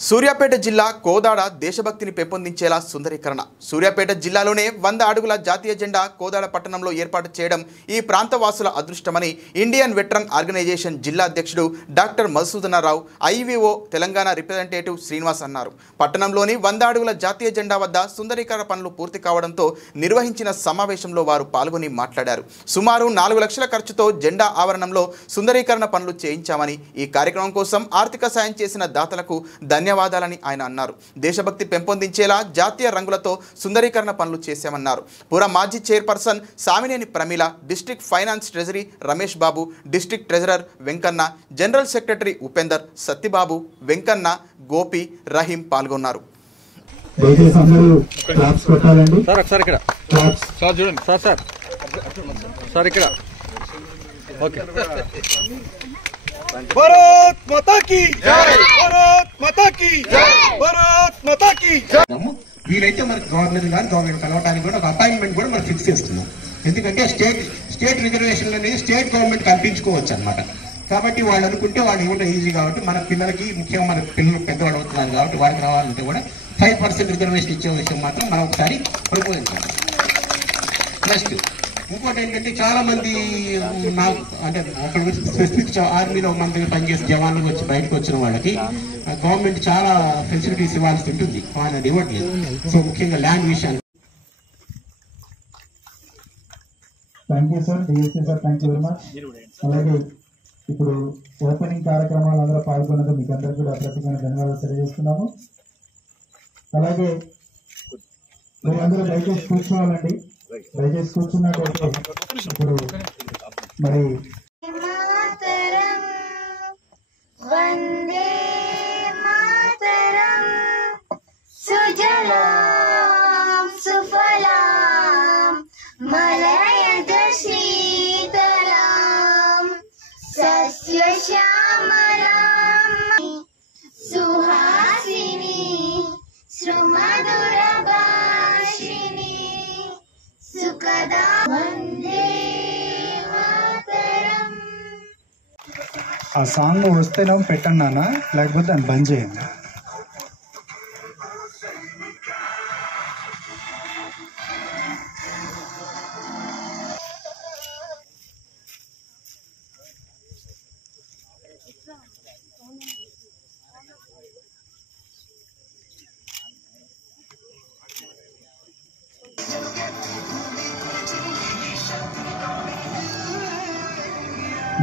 సూర్యాపేట జిల్లా కోదాడ దేశభక్తిని పెంపొందించేలా సుందరీకరణ. సూర్యాపేట జిల్లాలోనే 100 అడుగుల జాతీయ జెండా కోదాడ పట్టణంలో ఏర్పాటు చేయడం ఈ ప్రాంత వాసుల అదృష్టమని ఇండియన్ వెటరన్ ఆర్గనైజేషన్ జిల్లా అధ్యక్షుడు doctor Madhusudana Rao, IVO Telangana representative Srinivas అన్నారు. పట్టణంలోని 100 అడుగుల జాతీయ జెండా వద్ద సుందరీకరణ పనులు పూర్తి కావడంతో నిర్వహించిన సమావేశంలో వారు పాల్గొని మాట్లాడారు. సుమారు 4 లక్షల ఖర్చుతో జెండా ఆవరణంలో సుందరీకరణ పనులు చేయించామని, ఈ కార్యక్రమం కోసం ఆర్థిక సాయం చేసిన దాతలకు ధన్యవాదాలని ఆయన అన్నారు. దేశభక్తి పెంపొందించేలా జాతీయ రంగులతో సుందరీకరణ పనులు చేశామన్నారు. పుర మాజీ chairperson Samineni Pramila, district finance treasury Ramesh Babu, district treasurer Venkanna, general secretary Upender, Sattibabu, Venkanna, Gopi, Rahim పాల్గొన్నారు. भारत माता की जय, भारत माता की जय, भारत माता की जय. వీలైతే మనకి గవర్నమెంట్ కలవడానికి కూడా ఒక అపాయింట్మెంట్ కూడా మనం ఫిక్స్ చేస్తున్నాం. ఎందుకంటే స్టేట్ రిజర్వేషన్లు అనేది స్టేట్ గవర్నమెంట్ కల్పించుకోవచ్చు అనమాట. కాబట్టి వాళ్ళు అనుకుంటే వాళ్ళు ఇవ్వడం ఈజీ. కాబట్టి మన పిల్లలకి, ముఖ్యంగా మన పిల్లలు పెద్దవాళ్ళు అవుతున్నారు కాబట్టి వాళ్ళకి రావాలంటే కూడా 5% రిజర్వేషన్ ఇచ్చే విషయం మాత్రం మనం ఒకసారి ప్రపోజ్ చేయాలి. నెక్స్ట్ ఇంకోటి ఏంటంటే, చాలా మంది నాకు అంటే ఒక స్పెసిఫిక్ ఆర్మీలో మన దగ్గర పనిచేసే జవాన్లు వచ్చి బయటకు వచ్చిన వాళ్ళకి గవర్నమెంట్ చాలా ఫెసిలిటీస్ ఇవ్వాల్సి ఉంటుంది, వాళ్ళని ఇవ్వట్లేదు. సో ముఖ్యంగా ల్యాండ్ విషయాన్ని. Thank you sir, DSC sir, thank you very much. అలాగే ఇప్పుడు ఓపెనింగ్ కార్యక్రమాలు అందరూ పాల్గొన్నది మీకు అందరికీ కూడా ప్రత్యేకంగా ధన్యవాదాలు తెలియజేస్తున్నాము. అలాగే మీరందరూ దయచేసి కూర్చోవాలండి. దయచేసి కూర్చున్నట్టయితే ఇప్పుడు మరి వందే మాతరం సుజలాం సుఫలాం మలయజ శీతలాం సస్యశ్యామలాం సుహాసిని సుమధుర భాషిణి సుఖదా వందే మాతరం. ఆ సాంగ్ వస్తేనే పెట్టండి నాన్న, లేకపోతే దాన్ని బంద్ చేయండి.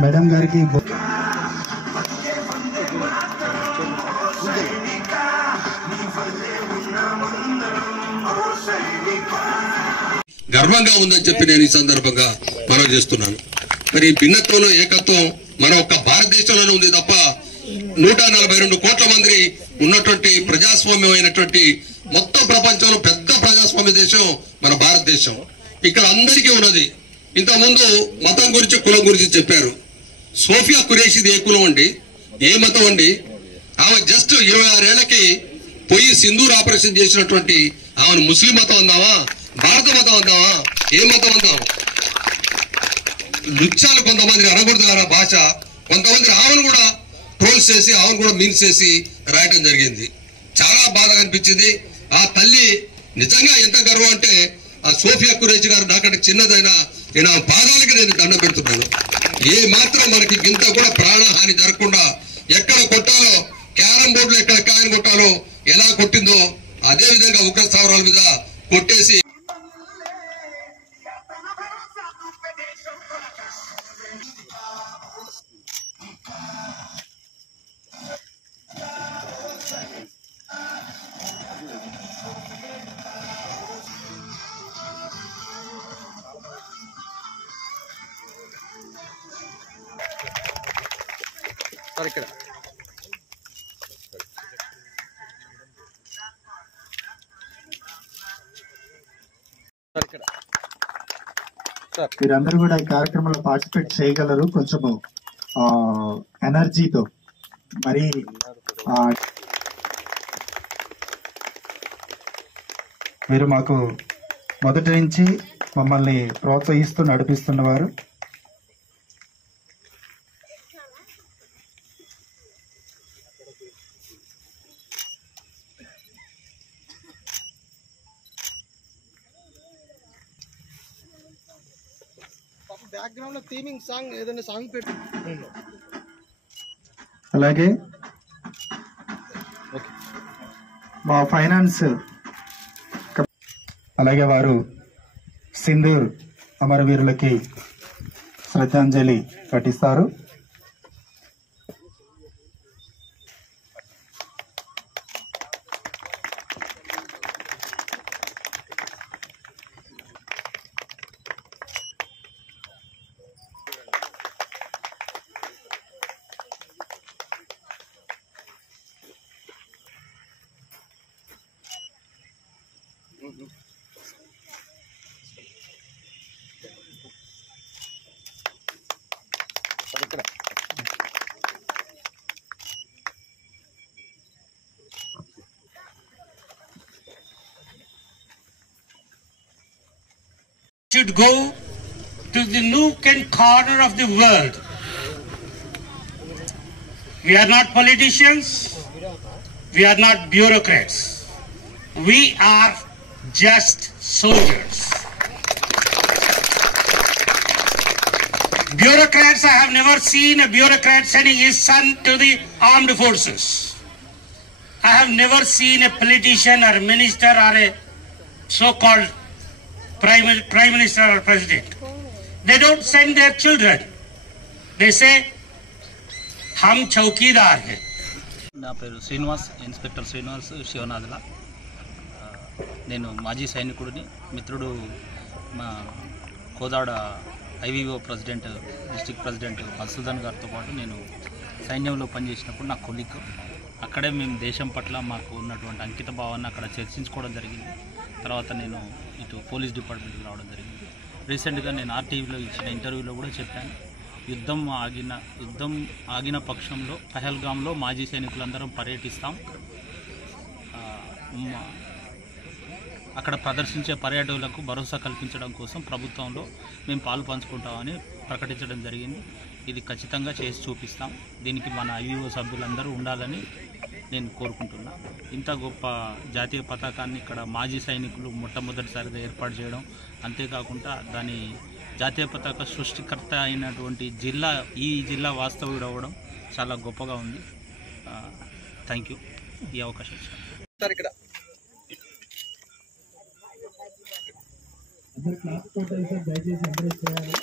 మేడం గారికి గర్వంగా ఉందని చెప్పి నేను ఈ సందర్భంగా మనం చేస్తున్నాను. మరి భిన్నత్వంలో ఏకత్వం మన ఒక్క భారతదేశంలోనే ఉంది తప్ప 142 కోట్ల మంది ఉన్నటువంటి ప్రజాస్వామ్యమైనటువంటి మొత్తం ప్రపంచంలో పెద్ద ప్రజాస్వామ్య దేశం మన భారతదేశం. ఇక్కడ అందరికీ ఉన్నది. ఇంతకుముందు మతం గురించి, కులం గురించి చెప్పారు. సోఫియా ఖురేషిది ఏ కులం అండి, ఏ మతం అండి? ఆమె జస్ట్ 26 ఏళ్లకి పోయి సింధూర్ ఆపరేషన్ చేసినటువంటి ఆమెను ముస్లిం మతం అందామా, భారత మతం అందామా, ఏ మతం అందాం? నృత్యాలు కొంతమంది అనకూడదు భాష, కొంతమంది ఆమెను కూడా ట్రోల్స్ చేసి, ఆమెను కూడా మీన్స్ చేసి రాయటం జరిగింది. చాలా బాధగా అనిపించింది. ఆ తల్లి నిజంగా ఎంత గర్వం అంటే, ఆ సోఫియా ఖురేషి గారు నాకంటే చిన్నదైనా నేను ఆ పాదాలకి నేను దండం పెడుతున్నాను. ఏ మాత్రం మనకి ఇంత కూడా ప్రాణహాని జరగకుండా ఎక్కడ కొట్టాలో, క్యారం బోర్డులో ఎక్కడ కాయను కొట్టాలో ఎలా కొట్టిందో అదే విధంగా ఉగ్ర స్థావరాల మీద కొట్టేసి ఇక్కడ మీరందరూ కూడా ఈ కార్యక్రమంలో పార్టిసిపేట్ చేయగలరు. కొంచెము ఎనర్జీతో మరి మీరు మాకు మొదటి నుంచి మమ్మల్ని ప్రోత్సహిస్తూ నడిపిస్తున్నవారు. బ్యాక్గ్రౌండ్ లో థీమింగ్ సాంగ్ ఏదైనా సాంగ్ పెట్టు. అలాగే మా ఫైనాన్స్ అలాగే వారు సింధూర్ అమరవీరులకి శ్రద్ధాంజలి ఘటిస్తారు. Should go to the nook and corner of the world. We are not politicians. We are not bureaucrats. We are just soldiers. Bureaucrats, I have never seen a bureaucrat sending his son to the armed forces. I have never seen a politician or a minister or a so-called Prime Minister or President. They don't send their children. They say, "Hum chowkidar hai." నా పేరు Srinivas, inspector Srinivas శివనాథుల. నేను మాజీ సైనికుడిని. మిత్రుడు మా Kodad IVO president, district president Madhusudan గారితో పాటు నేను సైన్యంలో పనిచేసినప్పుడు నా కొలీగ్. అక్కడే మేము దేశం పట్ల మాకు ఉన్నటువంటి అంకిత భావాన్ని అక్కడ చర్చించుకోవడం జరిగింది. తర్వాత నేను ఇటు పోలీస్ డిపార్ట్మెంట్కి రావడం జరిగింది. రీసెంట్గా నేను ఆర్టీవీలో ఇచ్చిన ఇంటర్వ్యూలో కూడా చెప్పాను, యుద్ధం ఆగిన పక్షంలో పహల్గామ్లో మాజీ సైనికులందరం పర్యటిస్తాం. అక్కడ ప్రదర్శించే పర్యాటకులకు భరోసా కల్పించడం కోసం ప్రభుత్వంలో మేము పాలు పంచుకుంటామని ప్రకటించడం జరిగింది. ఇది ఖచ్చితంగా చేసి చూపిస్తాం. దీనికి మన ఐవీఓ సభ్యులందరూ ఉండాలని నేను కోరుకుంటున్నా. ఇంత గొప్ప జాతీయ పతాకాన్ని ఇక్కడ మాజీ సైనికులు మొట్టమొదటిసారిగా ఏర్పాటు చేయడం, అంతేకాకుండా దాని జాతీయ పతాక సృష్టికర్త అయినటువంటి ఈ జిల్లా వాస్తవుడు అవ్వడం చాలా గొప్పగా ఉంది. థ్యాంక్ యూ ఈ అవకాశం ఇచ్చారు. ఇక్కడ దయచేసి ఎంకరేజ్ చేయాలి.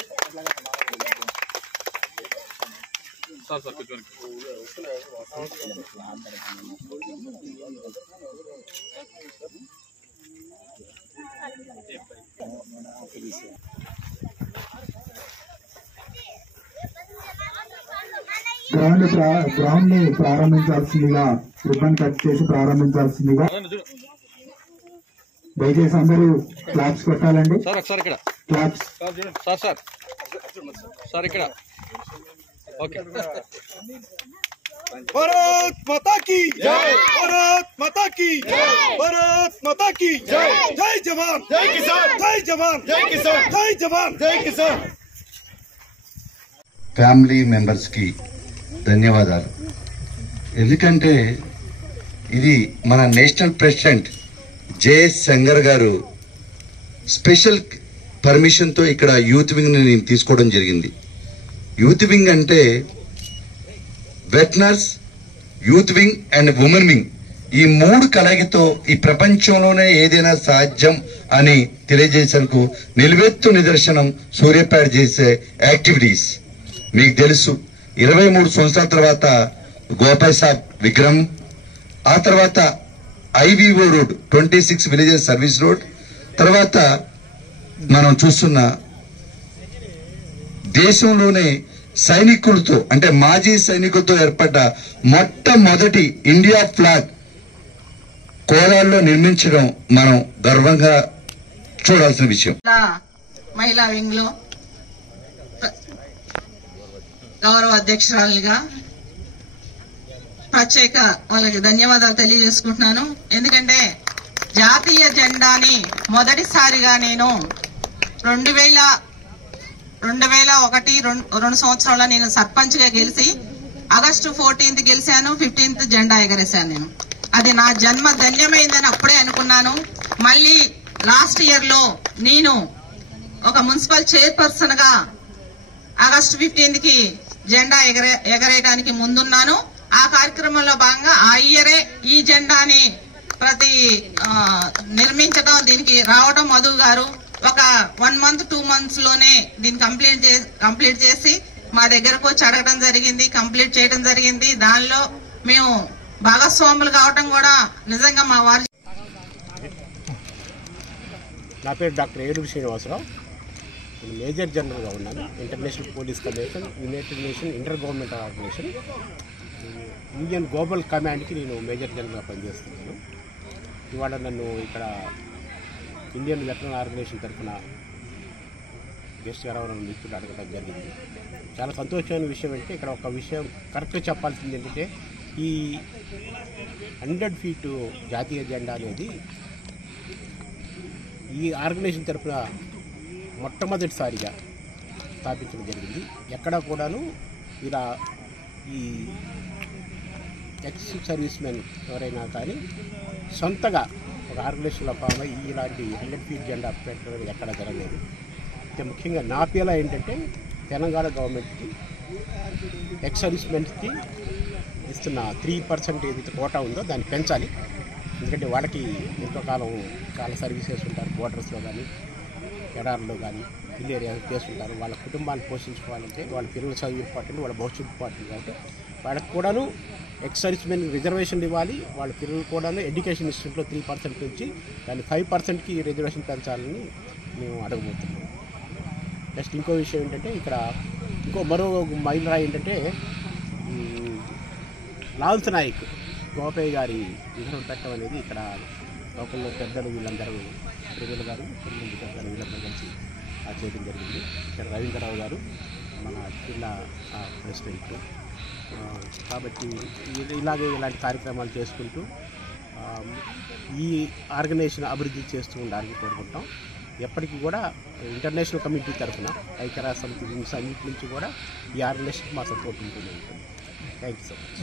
గ్రౌండ్ ని ప్రారంభించాల్సిందిగా, రిబ్బన్ కట్ చేసి ప్రారంభించాల్సిందిగా దయచేసి అందరూ క్లాప్స్ కొట్టాలండి. సార్ ఇక్కడ క్లాప్స్. సార్ ఇక్కడ ఓకే. భారత్ మాతా కీ జై, భారత్ మాతా కీ జై, భారత్ మాతా కీ జై. జై జవాన్, జై కిసాన్, జై జవాన్, జై కిసాన్, జై జవాన్, జై కిసాన్. ఫ్యామిలీ మెంబర్స్కి ధన్యవాదాలు. ఎందుకంటే ఇది మన నేషనల్ ప్రెసిడెంట్ జయశంకర్ గారు స్పెషల్ పర్మిషన్తో ఇక్కడ యూత్ వింగ్ నేను తీసుకోవడం జరిగింది. యూత్ వింగ్ అంటే veterans, youth wing and women wing, ఈ మూడు కలయికతో ఈ ప్రపంచంలోనే ఏదైనా సాధ్యం అని తెలియజేసేందుకు నిలువెత్తు నిదర్శనం సూర్యాపేట చేసే యాక్టివిటీస్. మీకు తెలుసు 23 సంవత్సరాల తర్వాత గోపాల్ సాబ్ విగ్రహం, ఆ తర్వాత IVO road 26 villages service road, తర్వాత మనం చూస్తున్న దేశంలోనే సైనికులతో అంటే మాజీ సైనికులతో ఏర్పడ్డ మొట్టమొదటి ఇండియా ఫ్లాగ్ కోలార్లో నిర్మించడం మనం గర్వంగా చూడాల్సిన విషయం. మహిళా వింగ్ లో గౌరవ అధ్యక్షురాలుగా ప్రత్యేక వాళ్ళకి ధన్యవాదాలు తెలియజేసుకుంటున్నాను. ఎందుకంటే జాతీయ జెండాని మొదటిసారిగా నేను 2001 సంవత్సరంలో నేను సర్పంచ్ గా గెలిచి ఆగస్టు 14th గెలిచాను, 15th జెండా ఎగరేశాను. నేను అది నా జన్మ ధన్యమైందని అప్పుడే అనుకున్నాను. మళ్ళీ లాస్ట్ ఇయర్ లో నేను ఒక మున్సిపల్ చైర్పర్సన్ గా ఆగస్టు 15కి జెండా ఎగరేయడానికి ముందున్నాను. ఆ కార్యక్రమంలో భాగంగా ఆ ఇయరే ఈ జెండాని నిర్మించడం, దీనికి రావడం మధు గారు ఒక 1 month 2 months లోనే దీన్ని కంప్లీట్ చేసి మా దగ్గరకు వచ్చి అడగడం జరిగింది, కంప్లీట్ చేయడం జరిగింది. దానిలో మేము భాగస్వాములు కావటం కూడా నిజంగా మా వారి. నా పేరు డాక్టర్ ఏడుగు శ్రీనివాసరావు. నేను మేజర్ జనరల్గా ఉన్నాను. International police commission, united nation inter government organisation, Indian global కమాండ్కి నేను మేజర్ జనరల్గా పనిచేస్తున్నాను. ఇవాళ నన్ను ఇక్కడ ఇండియన్ వెటరన్ ఆర్గనైజేషన్ తరఫున గెస్ట్గా రావడం మిత్రులు అడగడం జరిగింది. చాలా సంతోషమైన విషయం అంటే ఇక్కడ ఒక విషయం కరెక్ట్గా చెప్పాల్సింది ఏంటంటే ఈ 100 feet జాతీయ జెండా అనేది ఈ ఆర్గనైజేషన్ తరఫున మొట్టమొదటిసారిగా స్థాపించడం జరిగింది. ఎక్కడా కూడాను ఇలా ఈ ఎక్స్ సర్వీస్ మెన్ ఎవరైనా కానీ సొంతగా ఒక ఆర్గనైజేషన్లో ఫామ్ అయ్యి ఇలాంటి 100 feet జెండా పెట్టడం ఎక్కడా జరగలేదు. అయితే ముఖ్యంగా నా పేలా ఏంటంటే తెలంగాణ గవర్నమెంట్కి ఎక్స్ సర్వీస్ మెన్స్కి ఇస్తున్న 3% ఏదైతే కోటా ఉందో దాన్ని పెంచాలి. ఎందుకంటే వాళ్ళకి ఎంతో కాలం చాలా సర్వీసెస్ ఉంటారు, బోర్డర్స్లో కానీ ఎడార్లో కానీ హిల్ ఏరియాలో చేస్తుంటారు. వాళ్ళ కుటుంబాన్ని పోషించుకోవాలంటే వాళ్ళ పిల్లల చదువు ఇంపార్టెంట్, వాళ్ళ భవిష్యత్తు ఇంపార్టెంట్. కాబట్టి వాళ్ళకి కూడాను ఎక్స్ సర్వీస్ మెన్ రిజర్వేషన్ ఇవ్వాలి. వాళ్ళ పిల్లలు కూడాను ఎడ్యుకేషన్ ఇన్స్టిట్యూట్లో 3% నుంచి దాన్ని 5%కి రిజర్వేషన్ పెంచాలని మేము అడగబోతున్నాం. నెక్స్ట్ ఇంకో విషయం ఏంటంటే ఇక్కడ మరో మైలురాయి ఏంటంటే లాల్స్ నాయక్ గోపయ్య గారి విగ్రహం పెట్టడం అనేది ఇక్కడ లోకల్లో పెద్దలు వీళ్ళందరూ ప్రజలు గారు పెద్దలు వీళ్ళందరూ కలిసి చేయడం జరిగింది. ఇక్కడ రవీంద్రరావు గారు మన జిల్లా ప్రెసిడెంట్. కాబట్టి ఇలాంటి కార్యక్రమాలు చేసుకుంటూ ఈ ఆర్గనైజేషన్ అభివృద్ధి చేస్తూ ఉండాలని కోరుకుంటాం. ఎప్పటికీ కూడా ఇంటర్నేషనల్ కమ్యూనిటీ తరఫున ఐక్యరాజ్య సమితి అన్నింటి నుంచి కూడా ఈ ఆర్గనైజేషన్కి మా సపోర్ట్ ఉంటుంది. Thank you so much.